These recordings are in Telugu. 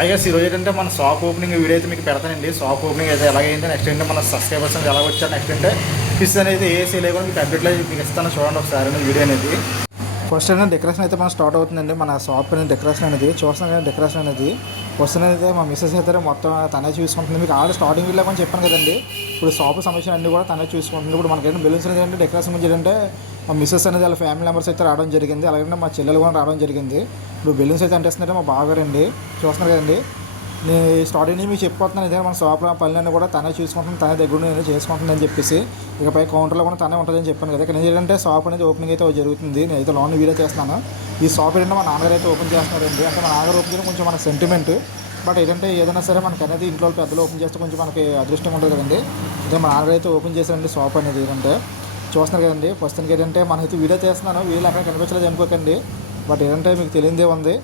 హైయస్ ఈరోజు రోజు ఏంటంటే మన షాప్ ఓపెనింగ్ వీడియో అయితే మీకు పెడతానండి. షాప్ ఓపెనింగ్ అయితే ఎలాగైంది నెక్స్ట్ ఏంటంటే మన సబ్స్క్రైబర్స్ అనేది ఎలా వచ్చారు నెక్స్ట్ అంటే ఫిస్ అనేది ఏ సేల్ కూడా మీకు అప్డేట్లో మీకు ఇస్తాను. చూడండి ఒకసారి వీడియో అనేది. ఫస్ట్ అనేది డెకరేషన్ అయితే మనం స్టార్ట్ అవుతుందండి. మన షాప్ అనేది డెకరేషన్ అనేది చూస్తున్నాం కదా డెకరేషన్ అనేది. వస్తున్న అయితే మా మిస్సెస్ అయితే మొత్తం తనే చూసుకుంటుంది. మీకు ఆల్రెడీ స్టార్టింగ్ వీడియో మనం చెప్పాను కదండి. ఇప్పుడు షాప్ సమస్యలు అన్ని కూడా తనే చూసుకుంటుంది. ఇప్పుడు మనకి బెలూన్స్ అనేది ఏంటంటే డెకరేషన్ గురించి ఏంటంటే మా మిస్సెస్ అనేది వాళ్ళ ఫ్యామిలీ మెంబర్స్ అయితే రావడం జరిగింది. అలాగే మా చెల్లెలు కూడా రావడం జరిగింది. ఇప్పుడు బెలూన్స్ అయితే అంటేస్తున్నారంటే మా బాగారండి చూస్తున్నారు కదండి. నేను స్టార్టింగ్ మీకు చెప్పిపోతున్నాను ఇదే మన షాప్లో పనులన్నీ కూడా తనే చూసుకుంటాను తనే దగ్గర నేను చేసుకుంటుంది అని చెప్పేసి. ఇకపై కౌంటర్లో కూడా తనే ఉంటుందని చెప్పాను కదా. ఇక్కడ ఏంటంటే షాప్ అనేది ఓపెనింగ్ అయితే జరుగుతుంది. నేనైతే లోన్ వీడియో చేస్తున్నాను. ఈ షాప్ ఏంటంటే మా నాన్నగారు అయితే ఓపెన్ చేస్తున్నారండి. అంటే మా నాన్నగారు ఓపెన్ చేయడం కొంచెం మన సెంటిమెంట్ బట్ ఏంటంటే ఏదైనా సరే మనకి అనేది ఇంట్లో పెద్దలు ఓపెన్ చేస్తే కొంచెం మనకి అదృష్టం ఉంటుంది కదండి. అంటే మా నాన్నగారు అయితే ఓపెన్ చేశారండి షాప్ అనేది. ఏంటంటే చూస్తున్నారు కదండి. ప్రస్తుతానికి ఏంటంటే మనమైతే వీడియో చేస్తున్నాను. వీళ్ళు అక్కడ కనిపించలేదు అనుకోకండి. బట్ ఏంటంటే మీకు తెలియదే ఉంది.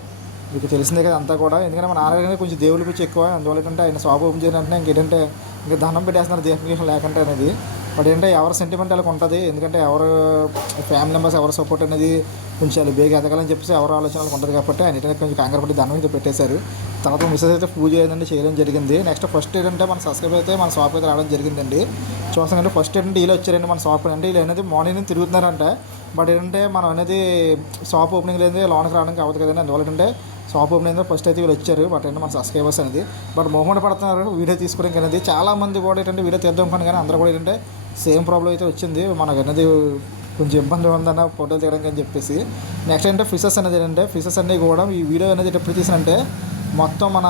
మీకు తెలిసిందే కదా అంతా కూడా. ఎందుకంటే మా నాన్నగారు కొంచెం దేవుడి పిచ్చి ఎక్కువ. అందువల్ల ఏంటంటే ఆయన షాప్ ఓపెన్ చేయాలంటే ఇంకేంటంటే ఇంకా దండం పెట్టేస్తున్నారు దేశం లేకుంటే అనేది. బట్ ఏంటంటే ఎవరి సెంటిమెంట్ వాళ్ళకి ఉంటుంది. ఎందుకంటే ఎవరు ఫ్యామిలీ మెంబర్స్ ఎవరు సపోర్ట్ అనేది కొంచెం బేగ బేగా ఎదగాలని చెప్పేసి ఎవరు ఆలోచనలు ఉంటుంది కాబట్టి ఆయన ఏంటంటే కొంచెం కంగారు పట్టి దండం అయితే పెట్టేశారు. తర్వాత మిస్సెస్ అయితే పూజ చేయదండి చేయడం జరిగింది. నెక్స్ట్ ఫస్ట్ ఏంటంటే మన సబ్స్క్రైబ్ అయితే మన షాప్ అయితే రావడం జరిగిందండి. చూస్తానంటే ఫస్ట్ ఏంటంటే వీళ్ళు వచ్చారండి మన షాప్ అంటే వీళ్ళు అనేది మార్నింగ్ తిరుగుతున్నారంట. బట్ ఏంటంటే మనం అనేది షాప్ ఓపెనింగ్ లేదు లోనికి రావడానికి అవ్వదు కదండి. అందువల్ల ఏంటంటే షాప్ ఓపెనింగ్ ఫస్ట్ అయితే వీళ్ళు వచ్చారు. బట్ అంటే మన సబ్స్క్రైబర్స్ అనేది. బట్ మొహమాట పడుతున్నారు. వీడియో తీసుకోవడానికి అనేది. చాలా మంది కూడా ఏంటంటే వీడియో తీద్దాం కానీ కానీ అందరూ కూడా ఏంటంటే సేమ్ ప్రాబ్లం అయితే వచ్చింది. మనకు అనేది కొంచెం ఇబ్బంది ఉందన్న ఫోటోలు తీయడానికి అని చెప్పేసి. నెక్స్ట్ ఏంటంటే ఫిషెస్ అనేది ఏంటంటే ఫిషెస్ అన్నీ కూడా ఈ వీడియో అనేది ఎప్పుడు తీసినంటే మొత్తం మన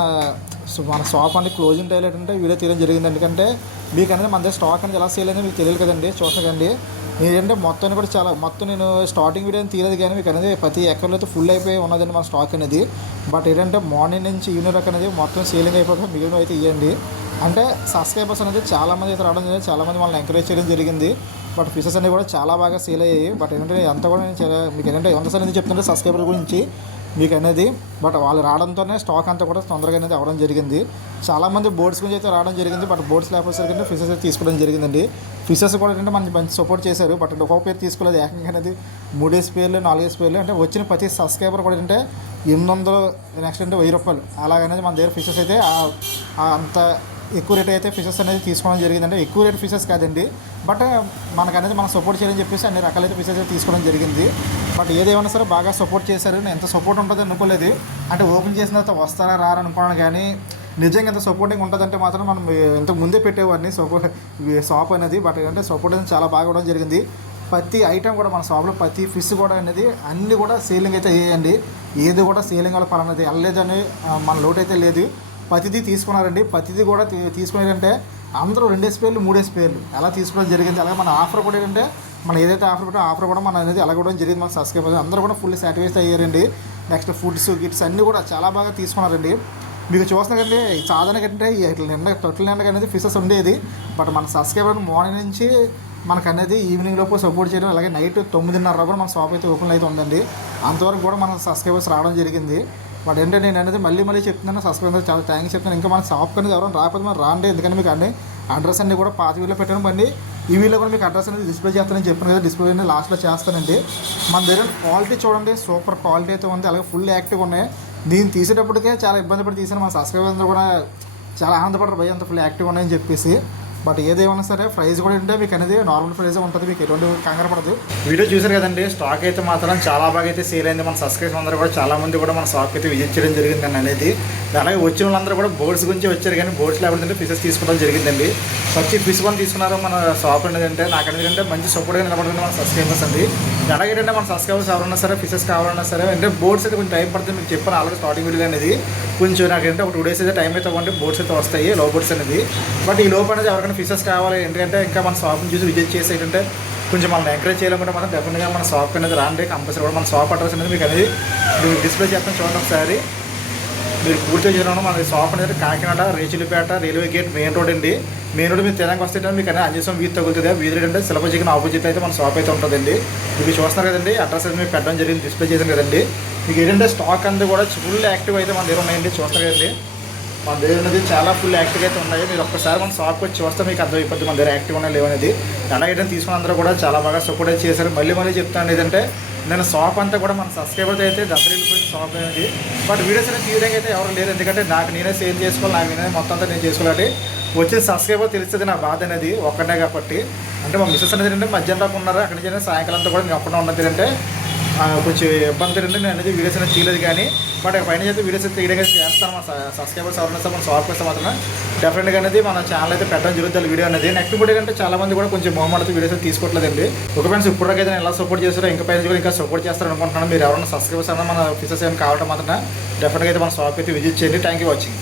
మన షాప్ అనేది క్లోజింగ్ టైల్ అంటే వీడియో తీయడం జరిగింది. ఎందుకంటే మీకు అనేది మన దగ్గర స్టాక్ అనేది ఎలా సేల్ అనేది మీకు తెలియదు కదండి. చూసకండి నేనంటే మొత్తం కూడా చాలా మొత్తం నేను స్టార్టింగ్ వీడియో తీయలేదు కానీ మీకు అనేది ప్రతి ఎక్కడలో ఫుల్ అయిపోయి ఉన్నదండి మన స్టాక్ అనేది. బట్ ఏంటంటే మార్నింగ్ నుంచి ఈవినింగ్ వరకు అనేది మొత్తం సేలింగ్ అయిపోతే మిగిలిన అయితే ఇవ్వండి అంటే సబ్స్క్రైబర్స్ అనేది చాలామంది అయితే రావడం జరిగింది. చాలామంది వాళ్ళని ఎంకరేజ్ చేయడం జరిగింది. బట్ ఫిషెస్ అనేవి కూడా చాలా బాగా సేల్ అయ్యాయి. బట్ ఏంటంటే అంతా కూడా నేను మీకు ఏంటంటే ఎంతసారి అనేది చెప్తుంటే సబ్స్క్రైబర్ గురించి మీకు అనేది బట్ వాళ్ళు రావడంతోనే స్టాక్ అంతా కూడా తొందరగా అనేది అవ్వడం జరిగింది. చాలామంది బోర్డ్స్ గురించి అయితే రావడం జరిగింది. బట్ బోర్డ్స్ లేకపోతే ఫిషెస్ అయితే తీసుకోవడం జరిగిందండి. ఫిషెస్ కూడా ఏంటంటే మంచి మంచి సపోర్ట్ చేశారు. బట్ ఒక పేరు తీసుకోలేదు. ఏకంగా అనేది మూడేసి పేర్లు నాలుగేసి పేర్లు. అంటే వచ్చిన ప్రతి సబ్స్క్రైబర్ కూడా ఏంటంటే ఎనిమిది వందలు నెక్స్ట్ అంటే వెయ్యి రూపాయలు. అలాగనేది మన దగ్గర ఫిషెస్ అయితే అంత ఎక్కువ రేట్ అయితే ఫిషెస్ అనేది తీసుకోవడం జరిగిందంటే ఎక్కువ రేట్ ఫిషెస్ కాదండి. బట్ మనకు అనేది మనం సపోర్ట్ చేయాలని చెప్పేసి అన్ని రకాలైతే ఫిషెస్ అయితే తీసుకోవడం జరిగింది. బట్ ఏదేమైనా సరే బాగా సపోర్ట్ చేశారు. నేను ఎంత సపోర్ట్ ఉంటుంది అనుకోలేదు. అంటే ఓపెన్ చేసిన తర్వాత వస్తారా రారా కానీ నిజంగా ఎంత సపోర్టింగ్ ఉంటుందంటే మాత్రం మనం ఇంతకు ముందే పెట్టేవాడిని. సపోర్ట్ షాప్ అనేది బట్ అంటే సపోర్ట్ అనేది చాలా బాగా ఇవ్వడం జరిగింది. ప్రతి ఐటెం కూడా మన షాప్లో ప్రతి ఫిష్ కూడా అనేది అన్నీ కూడా సేలింగ్ అయితే చేయండి ఏది కూడా సేలింగ్ వల్ల పలానది వెళ్ళలేదని అని మన లోటు అయితే లేదు. ప్రతిదీ తీసుకున్నారండి. ప్రతిదీ కూడా తీసుకునేదంటే అందరూ రెండేసి పేర్లు మూడేసి పేర్లు అలా తీసుకోవడం జరిగింది. అలాగే మన ఆఫర్ కూడా ఏంటంటే మనం ఏదైతే ఆఫర్ పెట్టో ఆఫర్ కూడా మన అనేది అలా కూడా జరిగింది. మన సబ్స్క్రైబర్ అందరూ కూడా ఫుల్ సాటిఫైస్ అయ్యారండి. నెక్స్ట్ ఫుడ్స్ గిట్స్ అన్నీ కూడా చాలా బాగా తీసుకున్నారండి. మీకు చూస్తున్నారు కంటే సాధారణ కంటే నిండా ఇట్లా నిండగా అనేది ఫిషెస్ ఉండేది. బట్ మన సబ్స్క్రైబర్ మార్నింగ్ నుంచి మనకు అనేది ఈవినింగ్ లోపు సపోర్ట్ చేయడం అలాగే నైట్ తొమ్మిదిన్నర కూడా మన షాప్ అయితే ఓపెన్ అయితే ఉందండి. అంతవరకు కూడా మన సబ్స్క్రైబర్స్ రావడం జరిగింది. వాడు ఏంటంటే నేను అనేది మళ్ళీ మళ్ళీ చెప్తున్నాను సస్పెన్స్ చాలా థ్యాంక్స్ చెప్తాను ఇంకా మన షాప్ అనేది ఎవరైనా రాకపోతే మనం రాండి ఎందుకంటే మీకు అన్ని అడ్రస్ అన్ని కూడా పాత వీడియో పెట్టాను. బండి ఈ వీడియో కూడా మీకు అడ్రస్ అనేది డిస్ప్లే చేస్తానని చెప్పాను కదా డిస్ప్లే అనేది లాస్ట్లో చేస్తానండి. మన దగ్గర క్వాలిటీ చూడండి సూపర్ క్వాలిటీ అయితే ఉంది. అలాగే ఫుల్ యాక్టివ్ ఉన్నాయి. దీన్ని తీసేటప్పటికే చాలా ఇబ్బంది పడి తీసాను మన సబ్స్క్రైబర్ అందరూ కూడా చాలా ఆనందపడరు. భయ అంత ఫుల్ యాక్టివ్ ఉన్నాయని చెప్పేసి. బట్ ఏదేమన్నా సరే ప్రైస్ కూడా ఉంటే మీకు అనేది నార్మల్ ప్రైస్ ఉంటుంది మీకు ఎటువంటి కంగారు పడదు. వీడియో చూసారు కదండి స్టాక్ అయితే మాత్రం చాలా బాగా అయితే సేల్ అయింది. మన సబ్స్క్రైబర్స్ అందరూ కూడా చాలా మంది కూడా మన షాప్ అయితే విజిట్ చేయడం జరిగిందండి అనేది. అలాగే వచ్చిన వాళ్ళందరూ కూడా బోర్డ్స్ గురించి వచ్చారు కానీ బోర్డ్స్ లేకపోతే ఫిషెస్ తీసుకోవడం జరిగిందండి. వచ్చి ఫిష్ కొని తీసుకున్నారు మన షాప్ అనేది అంటే నాకు అనేది అంటే మంచి సపోర్ట్గా నిలబడుతుంది మన సబ్స్క్రైబర్స్ అండి. అలాగే ఏంటంటే మన సబ్స్క్రైబర్స్ ఎవరన్నా సరే ఫిషెస్ కావాలన్నా సరే అంటే బోర్డ్స్ అయితే కొంచెం టైం పడుతుంది మీకు చెప్పాను ఆల్రెడీ స్టార్టింగ్ వీడియో అనేది. కొంచెం నాకు ఏంటంటే ఒక టూ డేస్ అయితే టైం అయితే ఇవ్వండి బోర్డ్స్ అయితే వస్తాయి లో బోర్డ్స్ అనేది. బట్ ఈ లోపు అనేది ఎవరికైనా ఫిషెస్ కావాలి ఎందుకంటే ఇంకా మన షాప్ని చూసి విజిట్ చేసి ఏంటంటే కొంచెం మనం ఎంకరేజ్ చేయాలంటే మనం డెఫినెట్గా మన షాప్ అనేది రాండి కంపల్సరీ కూడా మన షాప్ అడ్రస్ అనేది మీకు అనేది డిస్ప్లే చేస్తాను చూడండి ఒకసారి. మీరు పూర్తిగా చేయడం మన షాప్ అనేది Kakinada Rechilipeta railway gate main road అండి. మెయిన్ రోడ్ మీరు తెలంగాణ వస్తే మీకు అనేది అంజేసం వీధి తగులుతుంది. వీధి అంటే సిలబస్ చికెన్ ఆపోజిట్ అయితే మన షాప్ అయితే ఉంటుందండి. మీకు చూస్తున్నారు కదండి అడ్రస్ అయితే మీకు పెట్టడం జరిగింది డిస్ప్లే చేసాం కదండి. మీకు ఏంటంటే స్టాక్ అంతా కూడా ఫుల్ యాక్టివ్ అయితే మన దగ్గర ఉన్నాయండి చూస్తున్నారు కదండి. మన దగ్గర ఉన్నది చాలా ఫుల్ యాక్టివ్ అయితే ఉన్నాయి. మీరు ఒక్కసారి మన షాప్కి వచ్చి చూస్తే మీకు అర్థమైపోతుంది మన దగ్గర యాక్టివ్ ఉన్నాయి లేవనేది. అలాగే తీసుకున్న అందరూ కూడా చాలా బాగా సపోర్ట్ అయితే చేశారు. మళ్ళీ మళ్ళీ చెప్తాను ఏంటంటే నేను షాప్ అంతా కూడా మన సబ్స్క్రైబర్స్ అయితే దసరా వెళ్ళిపోయింది షాప్ అనేది బట్ వీడియోస్ అనేది తీయడానికి అయితే ఎవరు లేరు. ఎందుకంటే నాకు నేనే సేల్ చేసుకోవాలి నాకు నేనే మొత్తం అంతా నేను చేసుకోవాలి. వచ్చిన సబ్స్క్రైబర్ తెలుస్తుంది నా బాధ అనేది ఒక్కనే కాబట్టి. అంటే మా మిస్సెస్ అనేది ఏంటంటే మధ్యాహ్నం దాకా ఉన్నారు. అక్కడి నుంచి సాయంకాలంతా సాయంకాలం అంతా కూడా నేను ఒక్కడే ఉన్నది అంటే కొంచెం ఇబ్బంది ఏంటంటే నేను అనేది వీడియోస్ అనేది తీయలేదు కానీ బట్ పైన అయితే వీడియోస్ అయితే తీయడం చేస్తాను మన సబ్స్క్రైబర్స్ ఎవరైనా సరే మన షాప్ వస్తే మాత్రం డెఫినెట్గా అనేది మన ఛానల్ అయితే పెట్టడం జరుగుతుంది వీడియో అనేది. నెక్స్ట్ వీడియో అంటే చాలా మంది కూడా కొంచెం మొహమాటతో వీడియోస్ అయితే తీసుకోవట్లేదండి. ఒక ఫ్రెండ్స్ ఇప్పటికైతే నేను ఎలా సపోర్ట్ చేస్తారో ఇంకా పైన కూడా ఇంకా సపోర్ట్ చేస్తారు అనుకుంటున్నాను. మీరు ఎవరైనా సబ్స్క్రైబర్స్ అన్న మన ఫీచర్స్ ఏమైనా కావడం మాత్రం డెఫినెట్గా అయితే మన షాప్ అయితే విజిట్ చేయండి. Thank you watching